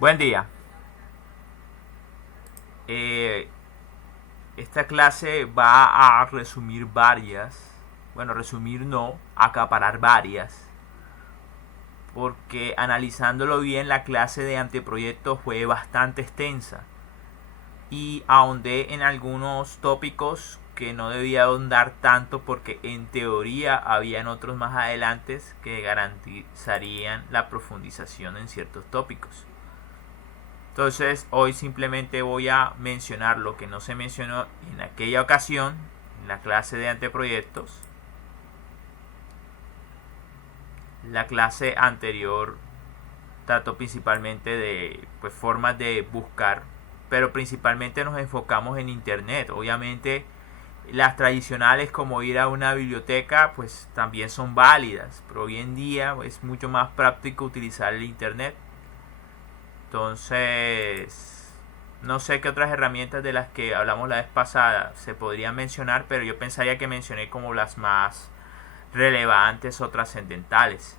Buen día. Eh, Esta clase va a resumir bueno, resumir no, acaparar varias, porque analizándolo bien la clase de anteproyectos fue bastante extensa y ahondé en algunos tópicos que no debía ahondar tanto porque en teoría habían otros más adelante que garantizarían la profundización en ciertos tópicos. Entonces hoy simplemente voy a mencionar lo que no se mencionó en aquella ocasión, en la clase de anteproyectos. La clase anterior trató principalmente de formas de buscar, pero principalmente nos enfocamos en internet. Obviamente las tradicionales como ir a una biblioteca pues también son válidas, pero hoy en día es mucho más práctico utilizar el internet. Entonces, no sé qué otras herramientas de las que hablamos la vez pasada se podrían mencionar, pero yo pensaría que mencioné como las más relevantes o trascendentales.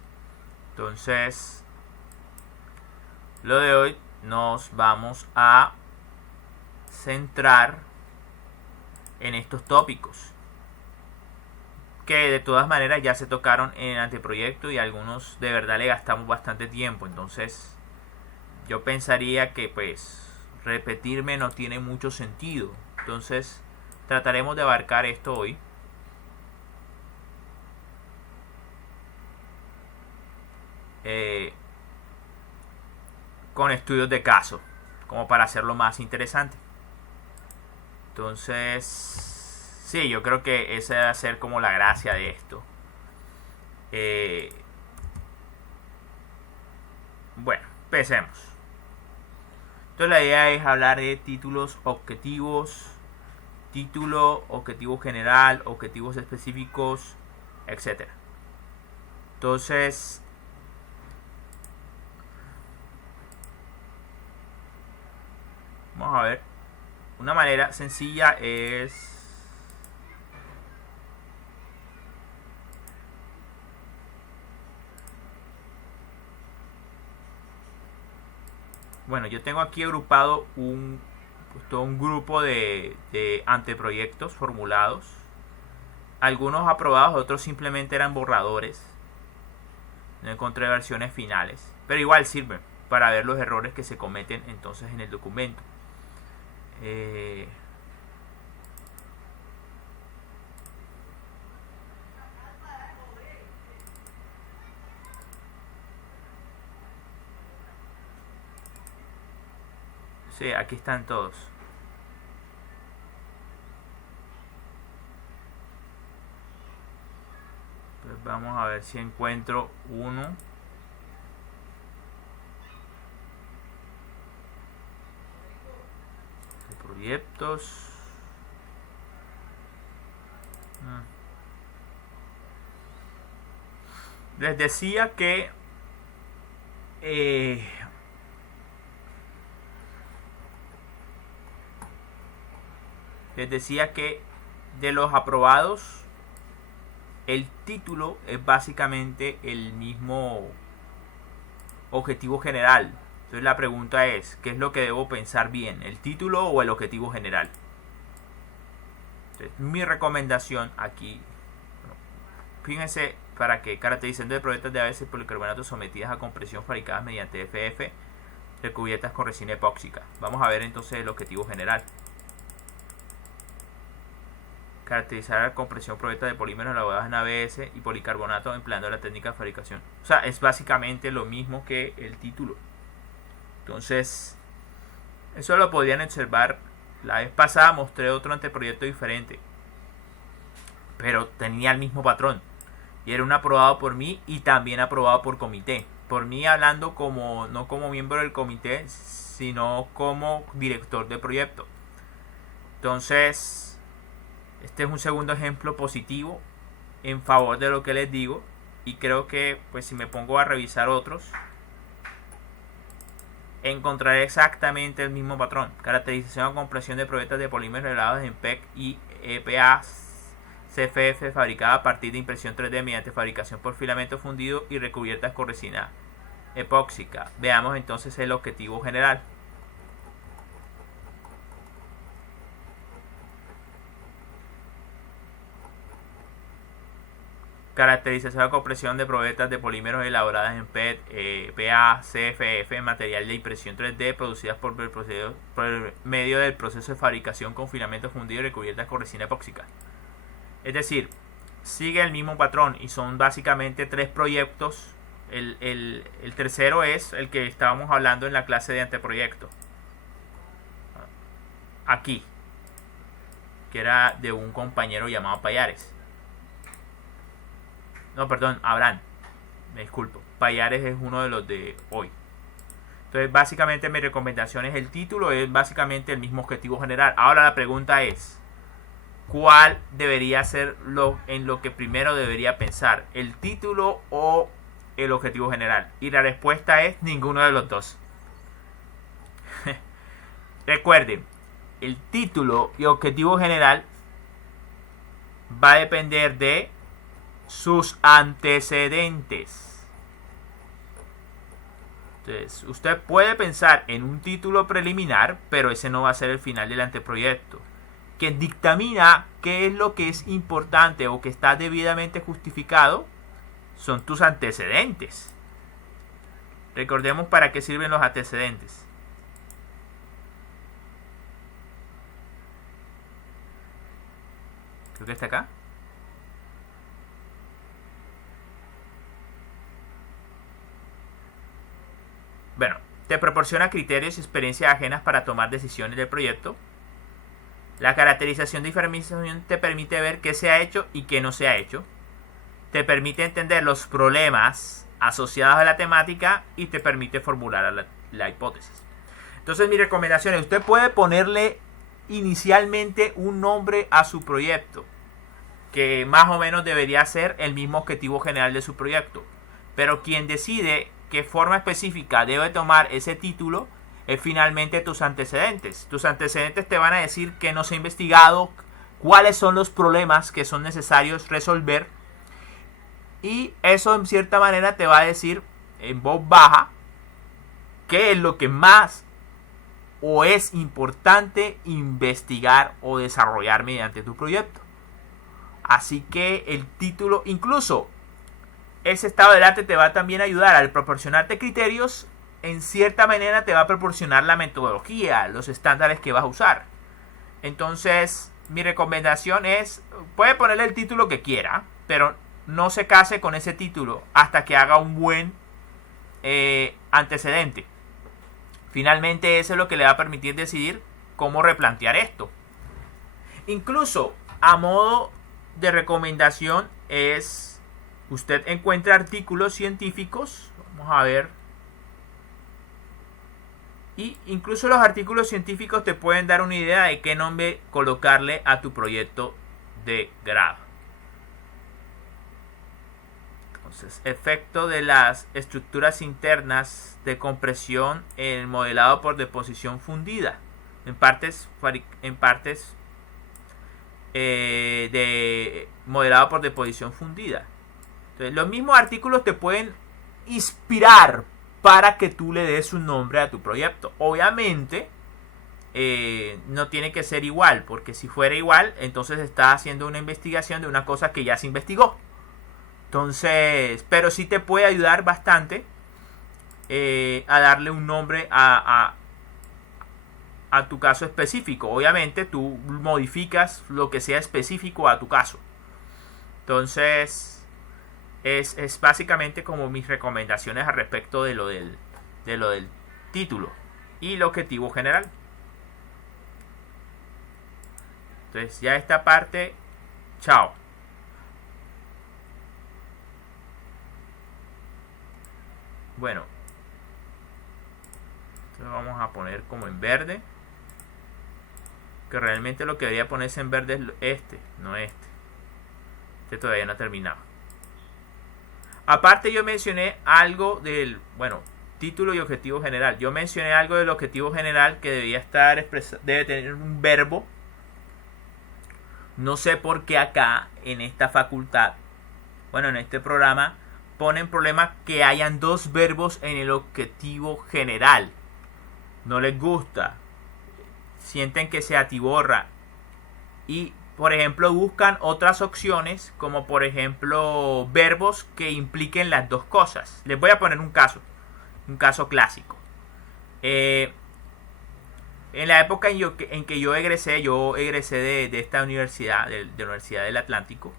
Entonces, lo de hoy nos vamos a centrar en estos tópicos que de todas maneras ya se tocaron en el anteproyecto y algunos de verdad le gastamos bastante tiempo. Entonces, yo pensaría que pues repetirme no tiene mucho sentido. Entonces trataremos de abarcar esto hoy. Con estudios de caso, como para hacerlo más interesante. Entonces, sí, yo creo que esa debe ser como la gracia de esto. Bueno, empecemos. Entonces la idea es hablar de títulos objetivos, título, objetivo general, objetivos específicos, etc. Entonces, vamos a ver. Una manera sencilla es bueno, yo tengo aquí agrupado todo un grupo de anteproyectos formulados. Algunos aprobados, otros simplemente eran borradores. No encontré versiones finales. Pero igual sirven para ver los errores que se cometen entonces en el documento. Sí, aquí están todos. Pues vamos a ver si encuentro uno. Proyectos. Les decía que de los aprobados el título es básicamente el mismo objetivo general. Entonces la pregunta es, ¿qué es lo que debo pensar bien? ¿El título o el objetivo general? Entonces, mi recomendación aquí, fíjense, para que caracterizando de proyectos de ABS policarbonatos sometidas a compresión fabricadas mediante FF recubiertas con resina epóxica. Vamos a ver entonces el objetivo general. Caracterizar la compresión provista de polímeros elaborados en ABS y policarbonato empleando la técnica de fabricación. O sea, es básicamente lo mismo que el título. Entonces, eso lo podrían observar. La vez pasada mostré otro anteproyecto diferente, pero tenía el mismo patrón. Y era un aprobado por mí y también aprobado por comité. Por mí hablando como no como miembro del comité, sino como director de proyecto. Entonces, este es un segundo ejemplo positivo en favor de lo que les digo. Y creo que pues si me pongo a revisar otros, encontraré exactamente el mismo patrón. Caracterización o compresión de proyectos de polímeros revelados en PEC y EPA fabricada a partir de impresión 3D mediante fabricación por filamento fundido y recubiertas con resina epóxica. Veamos entonces el objetivo general. Caracterización de compresión de probetas de polímeros elaboradas en PET, PA, CFF, material de impresión 3D producidas por medio del proceso de fabricación con filamento fundido y recubiertas con resina epóxica. Es decir, sigue el mismo patrón y son básicamente 3 proyectos. El tercero es el que estábamos hablando en la clase de anteproyecto. Aquí, que era de un compañero llamado Payares. No, perdón, Abraham. Me disculpo. Payares es uno de los de hoy. Entonces, básicamente mi recomendación es el título, es básicamente el mismo objetivo general. Ahora la pregunta es, ¿cuál debería ser en lo que primero debería pensar? ¿El título o el objetivo general? Y la respuesta es ninguno de los dos. Recuerden, el título y objetivo general va a depender de sus antecedentes. Entonces, usted puede pensar en un título preliminar, pero ese no va a ser el final del anteproyecto, que dictamina qué es lo que es importante o que está debidamente justificado. Son tus antecedentes. Recordemos para qué sirven los antecedentes. Creo que está acá. Bueno, te proporciona criterios y experiencias ajenas para tomar decisiones del proyecto. La caracterización de información te permite ver qué se ha hecho y qué no se ha hecho. Te permite entender los problemas asociados a la temática y te permite formular la hipótesis. Entonces, mi recomendación es, usted puede ponerle inicialmente un nombre a su proyecto, que más o menos debería ser el mismo objetivo general de su proyecto. Pero quien decide qué forma específica debe tomar ese título es finalmente tus antecedentes. Tus antecedentes te van a decir qué no se ha investigado, cuáles son los problemas que son necesarios resolver, y eso en cierta manera te va a decir en voz baja qué es lo que más o es importante investigar o desarrollar mediante tu proyecto. Así que el título, incluso ese estado del arte, te va a también ayudar al proporcionarte criterios. En cierta manera te va a proporcionar la metodología, los estándares que vas a usar. Entonces, mi recomendación es, puede ponerle el título que quiera, pero no se case con ese título hasta que haga un buen antecedente. Finalmente, eso es lo que le va a permitir decidir cómo replantear esto. Incluso, a modo de recomendación, es, usted encuentra artículos científicos, vamos a ver, y incluso los artículos científicos te pueden dar una idea de qué nombre colocarle a tu proyecto de grado. Entonces, efecto de las estructuras internas de compresión en el modelado por deposición fundida, en partes de modelado por deposición fundida. Entonces, los mismos artículos te pueden inspirar para que tú le des un nombre a tu proyecto. Obviamente no tiene que ser igual, porque si fuera igual, entonces está haciendo una investigación de una cosa que ya se investigó. Entonces, pero sí te puede ayudar bastante a darle un nombre a tu caso específico. Obviamente tú modificas lo que sea específico a tu caso. Entonces, es básicamente como mis recomendaciones al respecto de lo del título y el objetivo general. Entonces, ya esta parte, chao. Bueno, entonces vamos a poner como en verde, que realmente lo que debería ponerse en verde es este, no este. Este todavía no ha terminado. Aparte, yo mencioné algo del, título y objetivo general. Yo mencioné algo del objetivo general que debía estar debe tener un verbo. No sé por qué acá en esta facultad, en este programa, ponen problema que hayan dos verbos en el objetivo general. No les gusta. Sienten que se atiborra. Y, por ejemplo, buscan otras opciones, como por ejemplo verbos que impliquen las dos cosas. Les voy a poner un caso clásico. En la época en que yo egresé de esta universidad, de la Universidad del Atlántico.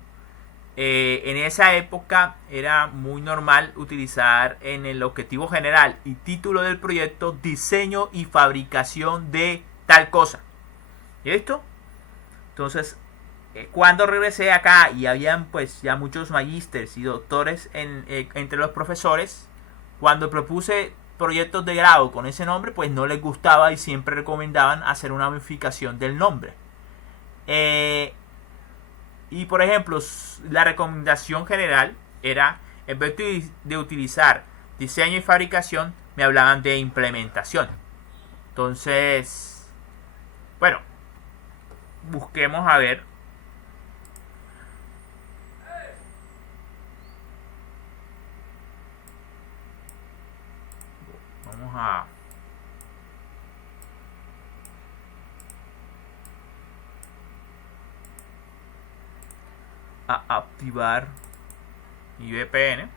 En esa época era muy normal utilizar en el objetivo general y título del proyecto diseño y fabricación de tal cosa. ¿Listo? Entonces, cuando regresé acá y habían pues ya muchos magísteres y doctores entre los profesores, cuando propuse proyectos de grado con ese nombre, pues no les gustaba y siempre recomendaban hacer una modificación del nombre. Y por ejemplo, la recomendación general era, en vez de utilizar diseño y fabricación, me hablaban de implementación. Entonces, bueno, busquemos a ver. Vamos a activar mi VPN.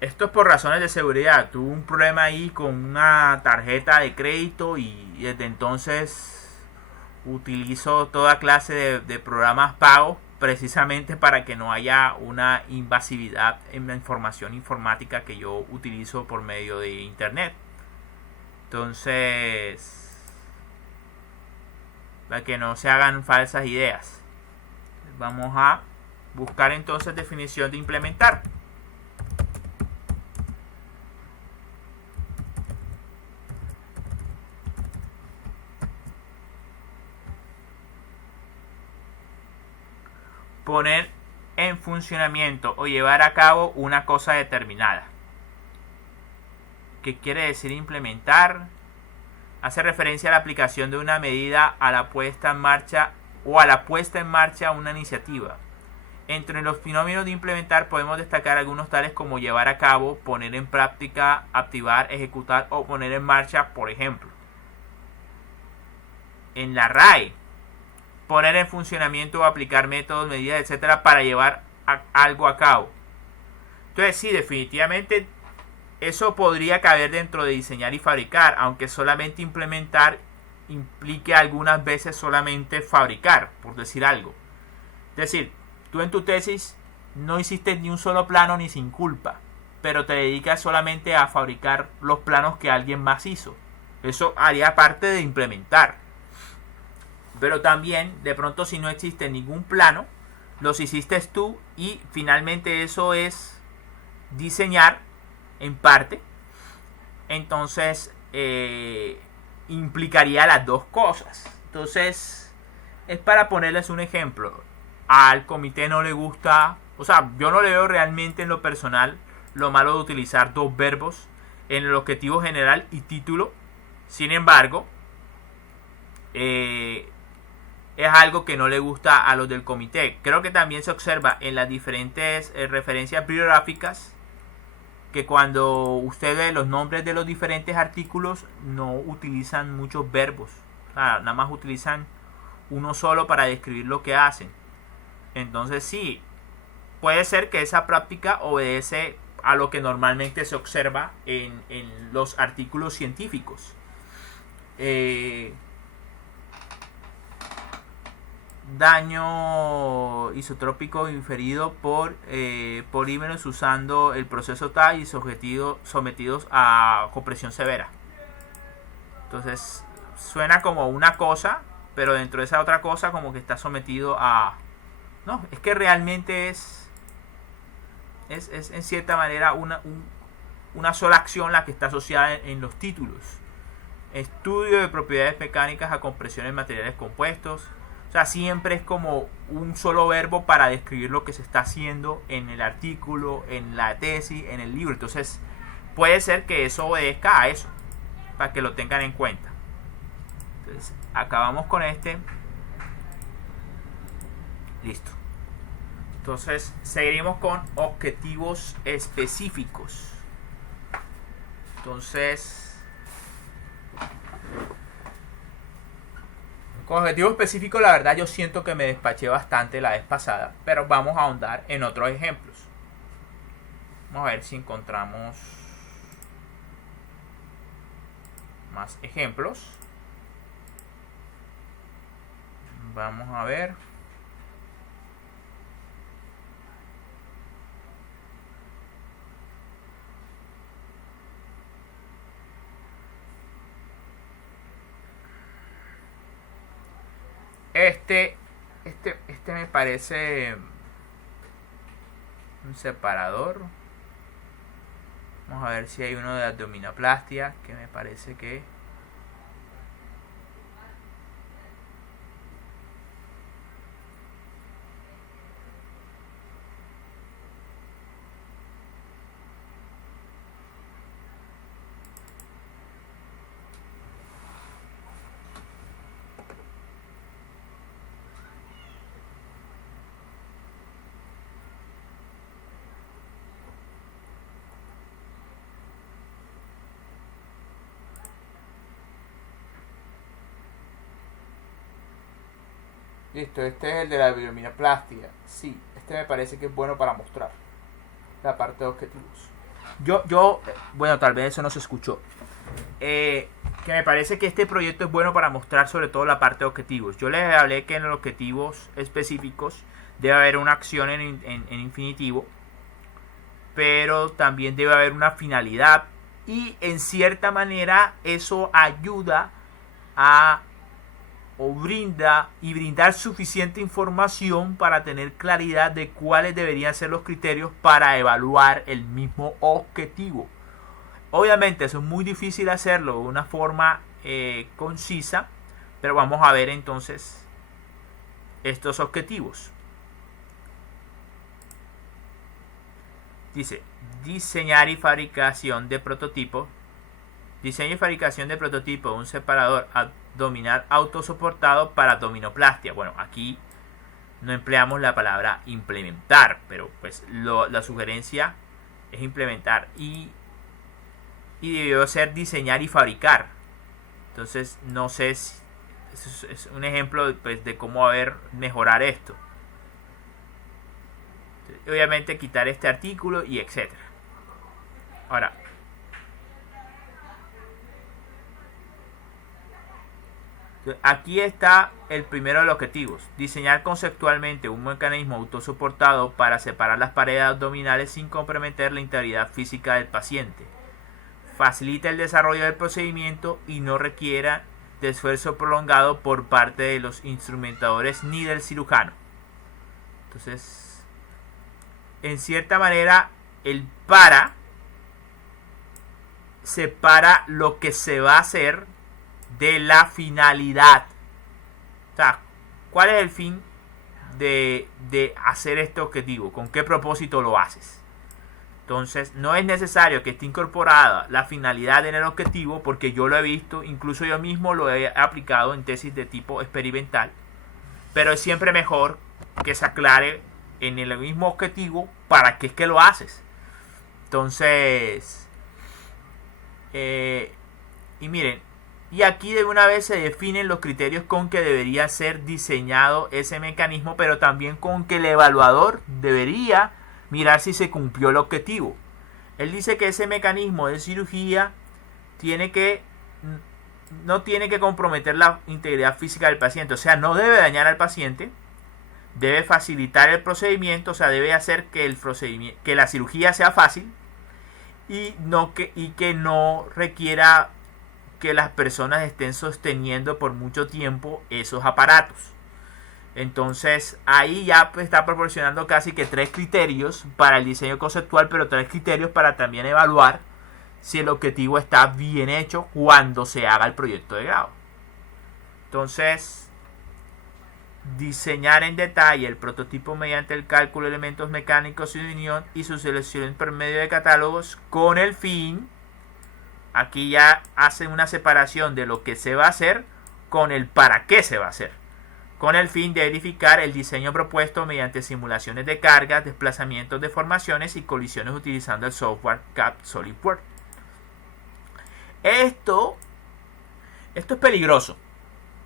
Esto es por razones de seguridad. Tuve un problema ahí con una tarjeta de crédito y desde entonces utilizo toda clase de programas pagos precisamente para que no haya una invasividad en la información informática que yo utilizo por medio de internet. Entonces, para que no se hagan falsas ideas, vamos a buscar entonces definición de implementar. Poner en funcionamiento o llevar a cabo una cosa determinada. ¿Qué quiere decir implementar? Hace referencia a la aplicación de una medida a la puesta en marcha o a la puesta en marcha de una iniciativa. Entre los fenómenos de implementar podemos destacar algunos tales como llevar a cabo, poner en práctica, activar, ejecutar o poner en marcha, por ejemplo. En la RAE, poner en funcionamiento o aplicar métodos, medidas, etcétera, para llevar algo a cabo. Entonces, sí, definitivamente eso podría caber dentro de diseñar y fabricar, aunque solamente implementar implique algunas veces solamente fabricar, por decir algo. Es decir, tú en tu tesis no hiciste ni un solo plano ni sin culpa, pero te dedicas solamente a fabricar los planos que alguien más hizo. Eso haría parte de implementar. Pero también, de pronto, si no existe ningún plano, los hiciste tú y finalmente eso es diseñar en parte. Entonces implicaría las dos cosas. Entonces es para ponerles un ejemplo. Al comité no le gusta, o sea, yo no le veo realmente en lo personal lo malo de utilizar dos verbos en el objetivo general y título. Sin embargo, es algo que no le gusta a los del comité. Creo que también se observa en las diferentes referencias bibliográficas que cuando usted ve los nombres de los diferentes artículos no utilizan muchos verbos. O sea, nada más utilizan uno solo para describir lo que hacen. Entonces sí, puede ser que esa práctica obedece a lo que normalmente se observa en los artículos científicos. Daño isotrópico inferido por polímeros usando el proceso TAI y sometidos a compresión severa. Entonces suena como una cosa, pero dentro de esa otra cosa como que está sometido a... No, es que realmente es en cierta manera una sola acción la que está asociada en los títulos. Estudio de propiedades mecánicas a compresión en materiales compuestos. O sea, siempre es como un solo verbo para describir lo que se está haciendo en el artículo, en la tesis, en el libro. Entonces, puede ser que eso obedezca a eso, para que lo tengan en cuenta. Entonces, acabamos con este. Listo. Entonces, seguiremos con objetivos específicos. Entonces, con objetivos específicos, la verdad yo siento que me despaché bastante la vez pasada, pero vamos a ahondar en otros ejemplos. Vamos a ver si encontramos más ejemplos. Vamos a ver. Este me parece un separador. Vamos a ver si hay uno de abdominoplastia, que me parece que listo, este es el de la abdominoplastia. Sí, este me parece que es bueno para mostrar la parte de objetivos. Bueno, tal vez eso no se escuchó. Que me parece que este proyecto es bueno para mostrar sobre todo la parte de objetivos. Yo les hablé que en los objetivos específicos debe haber una acción en infinitivo, pero también debe haber una finalidad, y en cierta manera eso ayuda a o brindar suficiente información para tener claridad de cuáles deberían ser los criterios para evaluar el mismo objetivo. Obviamente eso es muy difícil hacerlo de una forma concisa, pero vamos a ver entonces estos objetivos. Dice, diseñar y fabricación de prototipos. Diseño y fabricación de prototipo de un separador abdominal autosoportado para abdominoplastia. Bueno, aquí no empleamos la palabra implementar, pero pues la sugerencia es implementar, y debió ser diseñar y fabricar. Entonces no sé si es un ejemplo pues, de cómo mejorar esto. Obviamente quitar este artículo y etcétera. Ahora, aquí está el primero de los objetivos: diseñar conceptualmente un mecanismo autosoportado para separar las paredes abdominales sin comprometer la integridad física del paciente. Facilita el desarrollo del procedimiento y no requiera de esfuerzo prolongado por parte de los instrumentadores ni del cirujano. Entonces, en cierta manera, el separa lo que se va a hacer de la finalidad. O sea, ¿cuál es el fin de hacer este objetivo? ¿Con qué propósito lo haces? Entonces, no es necesario que esté incorporada la finalidad en el objetivo, porque yo lo he visto, incluso yo mismo lo he aplicado en tesis de tipo experimental, pero es siempre mejor que se aclare en el mismo objetivo para qué es que lo haces. Entonces, y miren, y aquí de una vez se definen los criterios con que debería ser diseñado ese mecanismo, pero también con que el evaluador debería mirar si se cumplió el objetivo. Él dice que ese mecanismo de cirugía no tiene que comprometer la integridad física del paciente, o sea, no debe dañar al paciente, debe facilitar el procedimiento, o sea, debe hacer que la cirugía sea fácil, y que no requiera que las personas estén sosteniendo por mucho tiempo esos aparatos. Entonces ahí ya está proporcionando casi que 3 criterios para el diseño conceptual, pero 3 criterios para también evaluar si el objetivo está bien hecho cuando se haga el proyecto de grado. Entonces, diseñar en detalle el prototipo mediante el cálculo de elementos mecánicos y unión y su selección por medio de catálogos con el fin. Aquí ya hacen una separación de lo que se va a hacer con el para qué se va a hacer. con el fin de verificar el diseño propuesto mediante simulaciones de cargas, desplazamientos, deformaciones y colisiones utilizando el software CAD SolidWorks. Esto es peligroso.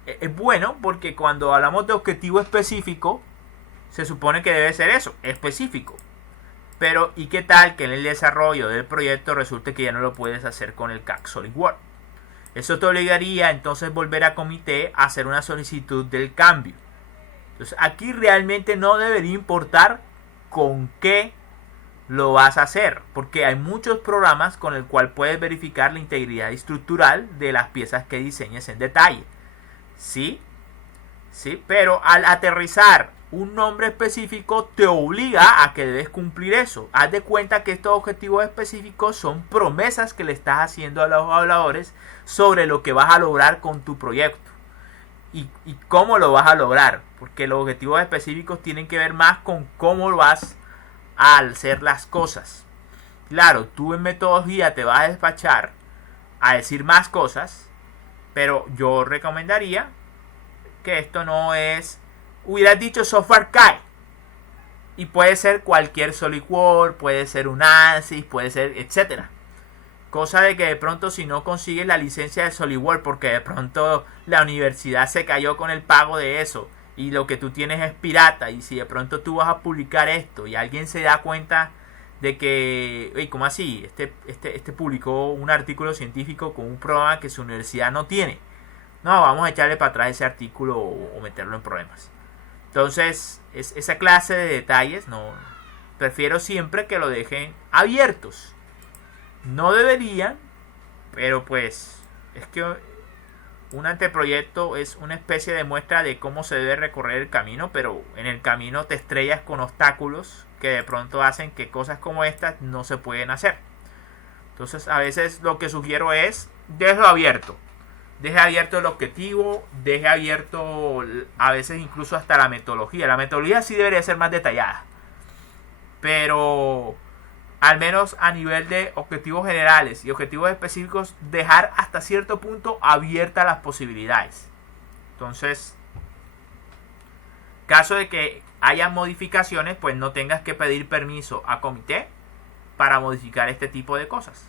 Es bueno porque cuando hablamos de objetivo específico, se supone que debe ser eso, específico. Pero, ¿y qué tal que en el desarrollo del proyecto resulte que ya no lo puedes hacer con el CAD SolidWorks? Eso te obligaría entonces volver a comité a hacer una solicitud del cambio. Entonces, aquí realmente no debería importar con qué lo vas a hacer, porque hay muchos programas con el cual puedes verificar la integridad estructural de las piezas que diseñes en detalle. Sí, pero al aterrizar un nombre específico te obliga a que debes cumplir eso. Haz de cuenta que estos objetivos específicos son promesas que le estás haciendo a los habladores sobre lo que vas a lograr con tu proyecto y cómo lo vas a lograr, porque los objetivos específicos tienen que ver más con cómo vas a hacer las cosas. Claro, tú en metodología te vas a despachar a decir más cosas, pero yo recomendaría que esto no es, hubieras dicho software CAD, y puede ser cualquier SolidWorks, puede ser un ANSYS, puede ser etcétera. Cosa de que de pronto si no consigues la licencia de SolidWorks porque de pronto la universidad se cayó con el pago de eso y lo que tú tienes es pirata, y si de pronto tú vas a publicar esto y alguien se da cuenta de que, ¿cómo así? Este publicó un artículo científico con un programa que su universidad no tiene. No, vamos a echarle para atrás ese artículo o meterlo en problemas. Entonces, esa clase de detalles, no, prefiero siempre que lo dejen abiertos. No deberían, pero pues es que un anteproyecto es una especie de muestra de cómo se debe recorrer el camino, pero en el camino te estrellas con obstáculos que de pronto hacen que cosas como estas no se pueden hacer. Entonces, a veces lo que sugiero es déjalo abierto. Deje abierto el objetivo, deje abierto a veces incluso hasta la metodología. La metodología sí debería ser más detallada, pero al menos a nivel de objetivos generales y objetivos específicos, dejar hasta cierto punto abiertas las posibilidades. Entonces, caso de que haya modificaciones, pues no tengas que pedir permiso a comité para modificar este tipo de cosas.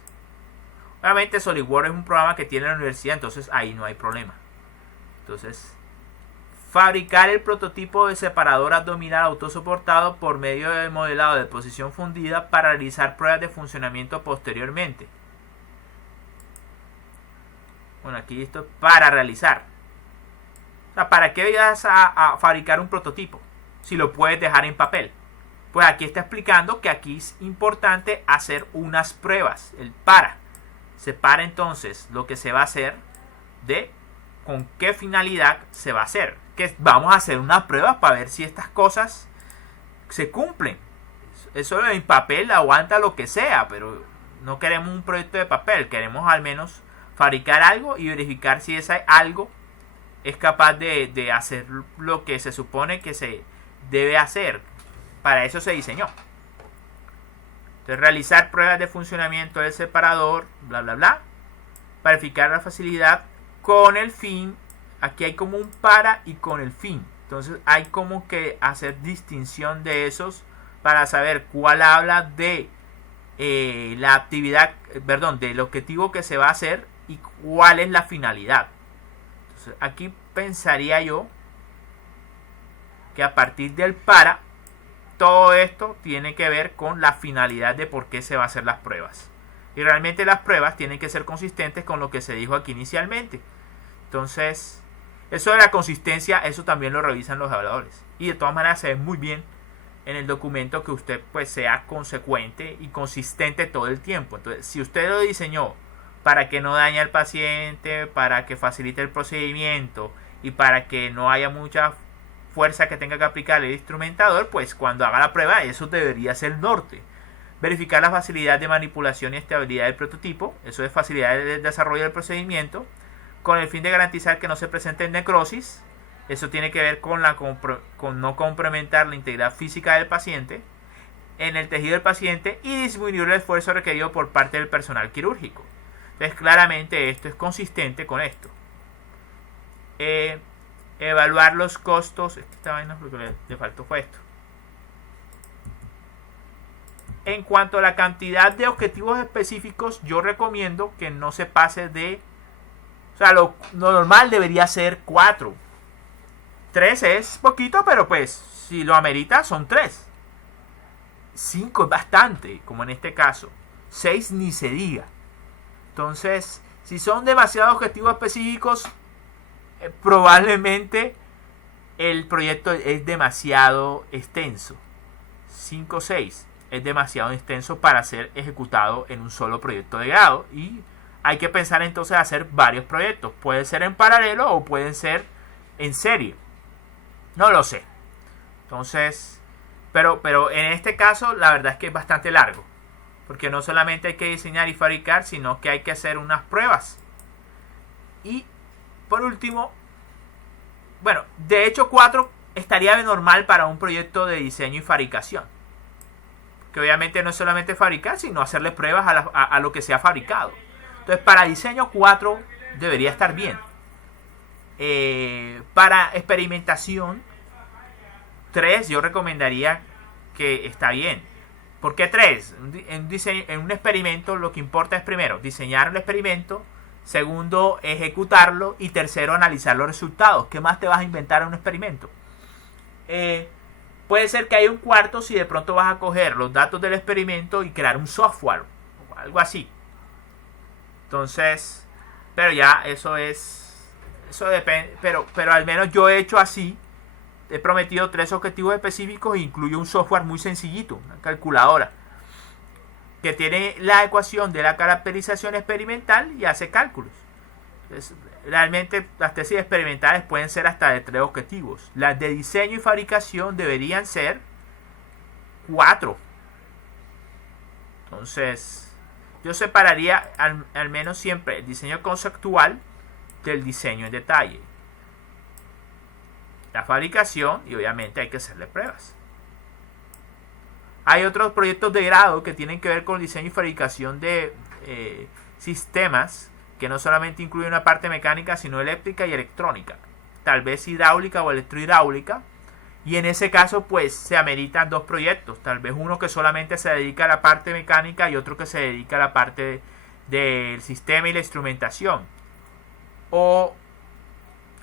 Obviamente SolidWorks es un programa que tiene la universidad, entonces ahí no hay problema. Entonces, fabricar el prototipo de separador abdominal autosoportado por medio del modelado de posición fundida para realizar pruebas de funcionamiento posteriormente. Bueno, aquí esto es para realizar. O sea, ¿para qué vas a fabricar un prototipo si lo puedes dejar en papel? Pues aquí está explicando que aquí es importante hacer unas pruebas. El para. Separa entonces lo que se va a hacer de con qué finalidad se va a hacer. Que vamos a hacer una prueba para ver si estas cosas se cumplen. Eso en papel aguanta lo que sea, pero no queremos un proyecto de papel. Queremos al menos fabricar algo y verificar si ese algo es capaz de hacer lo que se supone que se debe hacer. Para eso se diseñó. Entonces, realizar pruebas de funcionamiento del separador, bla, bla, bla. Verificar la facilidad con el fin. Aquí hay como un para y con el fin. Entonces, hay como que hacer distinción de esos para saber cuál habla de la actividad, perdón, del objetivo que se va a hacer y cuál es la finalidad. Entonces, aquí pensaría yo que a partir del para, todo esto tiene que ver con la finalidad de por qué se va a hacer las pruebas. Y realmente las pruebas tienen que ser consistentes con lo que se dijo aquí inicialmente. Entonces, eso de la consistencia, eso también lo revisan los evaluadores. Y de todas maneras se ve muy bien en el documento que usted pues sea consecuente y consistente todo el tiempo. Entonces, si usted lo diseñó para que no dañe al paciente, para que facilite el procedimiento y para que no haya mucha fuerza que tenga que aplicar el instrumentador, pues cuando haga la prueba eso debería ser el norte. Verificar la facilidad de manipulación y estabilidad del prototipo, eso es facilidad de desarrollo del procedimiento, con el fin de garantizar que no se presente necrosis. Eso tiene que ver con no comprometer la integridad física del paciente en el tejido del paciente y disminuir el esfuerzo requerido por parte del personal quirúrgico. Entonces claramente esto es consistente con esto. Evaluar los costos. Esta vaina lo que le faltó fue esto. En cuanto a la cantidad de objetivos específicos, yo recomiendo que no se pase de... O sea, lo normal debería ser 4. 3 es poquito, pero pues si lo amerita son 3. 5 es bastante, como en este caso. 6 ni se diga. Entonces, si son demasiados objetivos específicos, probablemente el proyecto es demasiado extenso. 5 o 6 es demasiado extenso para ser ejecutado en un solo proyecto de grado, y hay que pensar entonces hacer varios proyectos. Puede ser en paralelo o pueden ser en serie. No lo sé. Entonces, pero en este caso la verdad es que es bastante largo, porque no solamente hay que diseñar y fabricar, sino que hay que hacer unas pruebas. Y por último, bueno, de hecho 4 estaría de normal para un proyecto de diseño y fabricación, que obviamente no es solamente fabricar, sino hacerle pruebas a lo que se ha fabricado. Entonces, para diseño 4 debería estar bien. Para experimentación 3 yo recomendaría que está bien. ¿Por qué 3? En un experimento lo que importa es, primero, diseñar el experimento, segundo, ejecutarlo, y tercero, analizar los resultados. ¿Qué más te vas a inventar en un experimento? Puede ser que haya un cuarto si de pronto vas a coger los datos del experimento y crear un software o algo así. Entonces, pero ya eso depende, pero al menos yo he hecho así. He prometido 3 objetivos específicos e incluyo un software muy sencillito, una calculadora, que tiene la ecuación de la caracterización experimental y hace cálculos. Entonces, realmente las tesis experimentales pueden ser hasta de 3 objetivos. Las de diseño y fabricación deberían ser 4. Entonces, yo separaría al menos siempre el diseño conceptual del diseño en detalle, la fabricación, y obviamente hay que hacerle pruebas. Hay otros proyectos de grado que tienen que ver con diseño y fabricación de sistemas, que no solamente incluyen una parte mecánica, sino eléctrica y electrónica, tal vez hidráulica o electrohidráulica, y en ese caso pues se ameritan 2 proyectos, tal vez uno que solamente se dedica a la parte mecánica y otro que se dedica a la parte del sistema y la instrumentación. O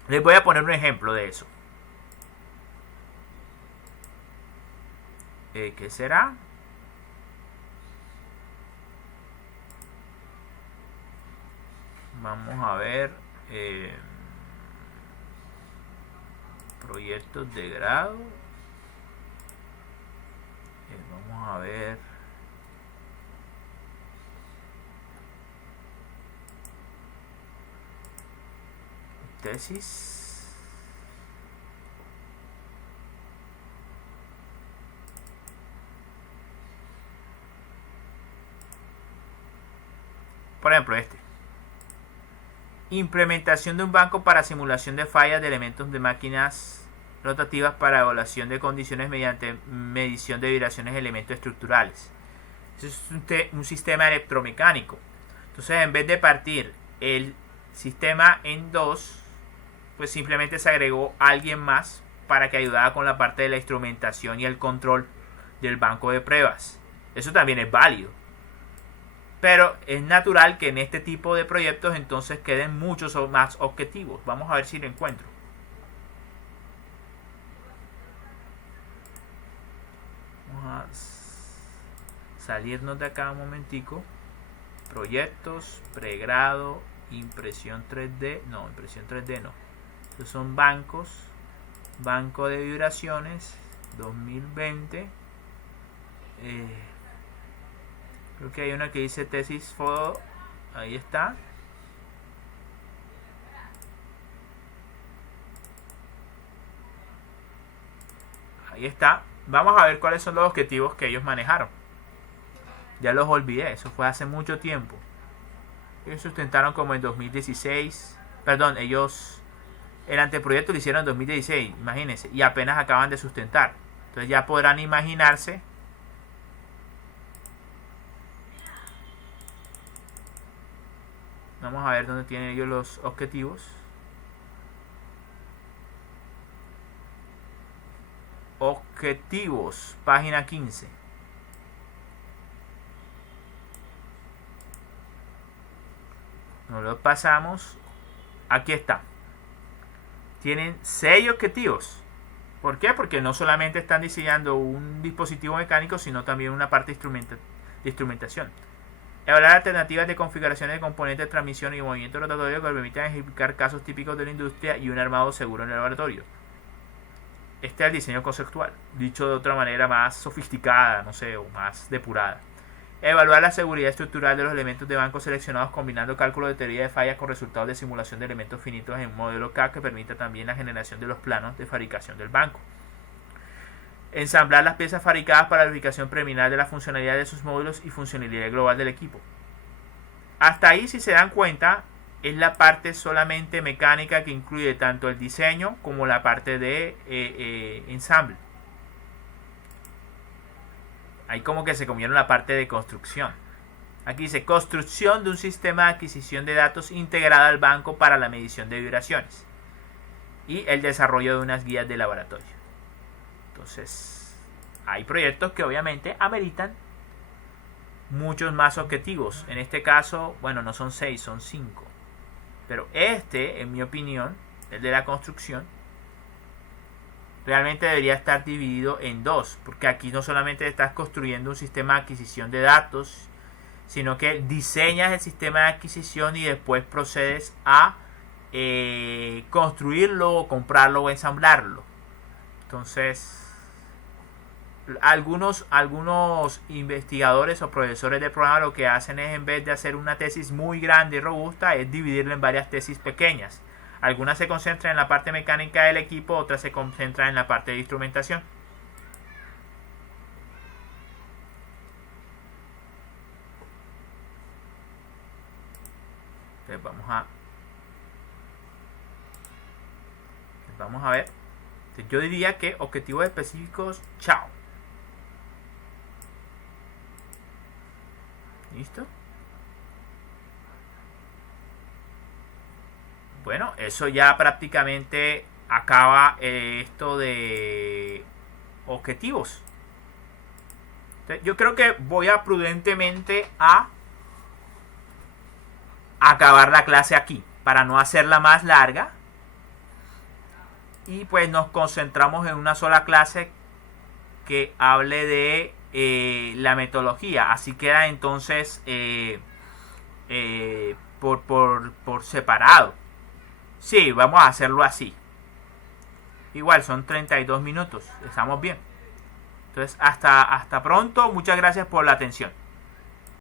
les voy a poner un ejemplo de eso. ¿Qué será? Vamos a ver proyectos de grado. Vamos a ver tesis. Por ejemplo, implementación de un banco para simulación de fallas de elementos de máquinas rotativas para evaluación de condiciones mediante medición de vibraciones de elementos estructurales. Eso es un sistema electromecánico. Entonces, en vez de partir el sistema en 2, pues simplemente se agregó alguien más para que ayudara con la parte de la instrumentación y el control del banco de pruebas. Eso también es válido. Pero es natural que en este tipo de proyectos entonces queden muchos más objetivos. Vamos a ver si lo encuentro. Vamos a salirnos de acá un momentico. Proyectos, pregrado, impresión 3D. No, impresión 3D no. Estos son bancos. Banco de vibraciones 2020. Creo que hay una que dice tesis foto. Ahí está. Ahí está. Vamos a ver cuáles son los objetivos que ellos manejaron. Ya los olvidé. Eso fue hace mucho tiempo. Ellos sustentaron como en 2016. Perdón, ellos... El anteproyecto lo hicieron en 2016. Imagínense. Y apenas acaban de sustentar. Entonces ya podrán imaginarse. Vamos a ver dónde tienen ellos los objetivos. objetivos, página 15. Nos lo pasamos. Aquí está. Tienen 6 objetivos. ¿Por qué? Porque no solamente están diseñando un dispositivo mecánico, sino también una parte de instrumentación. Evaluar alternativas de configuraciones de componentes de transmisión y movimiento rotatorio que permitan ejemplificar casos típicos de la industria y un armado seguro en el laboratorio. Este es el diseño conceptual, dicho de otra manera más sofisticada, no sé, o más depurada. Evaluar la seguridad estructural de los elementos de banco seleccionados combinando cálculos de teoría de fallas con resultados de simulación de elementos finitos en un modelo CAD que permita también la generación de los planos de fabricación del banco. Ensamblar las piezas fabricadas para la verificación preliminar de la funcionalidad de sus módulos y funcionalidad global del equipo. Hasta ahí, si se dan cuenta, es la parte solamente mecánica que incluye tanto el diseño como la parte de ensamble. Ahí como que se comieron la parte de construcción. Aquí dice construcción de un sistema de adquisición de datos integrada al banco para la medición de vibraciones y el desarrollo de unas guías de laboratorio. Entonces, hay proyectos que obviamente ameritan muchos más objetivos. En este caso, bueno, no son 6, son 5. Pero este, en mi opinión, el de la construcción, realmente debería estar dividido en 2. Porque aquí no solamente estás construyendo un sistema de adquisición de datos, sino que diseñas el sistema de adquisición y después procedes a construirlo, comprarlo o ensamblarlo. Entonces, algunos investigadores o profesores de programa lo que hacen es, en vez de hacer una tesis muy grande y robusta, es dividirlo en varias tesis pequeñas. Algunas se concentran en la parte mecánica del equipo, otras se concentran en la parte de instrumentación. Entonces vamos a ver. Entonces yo diría que objetivos específicos, chao. ¿Listo? Bueno, eso ya prácticamente acaba esto de objetivos. Entonces, yo creo que voy a prudentemente a acabar la clase aquí para no hacerla más larga. Y pues nos concentramos en una sola clase que hable de la metodología. Así queda entonces por separado. Sí, vamos a hacerlo así. Igual son 32 minutos. Estamos bien. Entonces hasta pronto. Muchas gracias por la atención.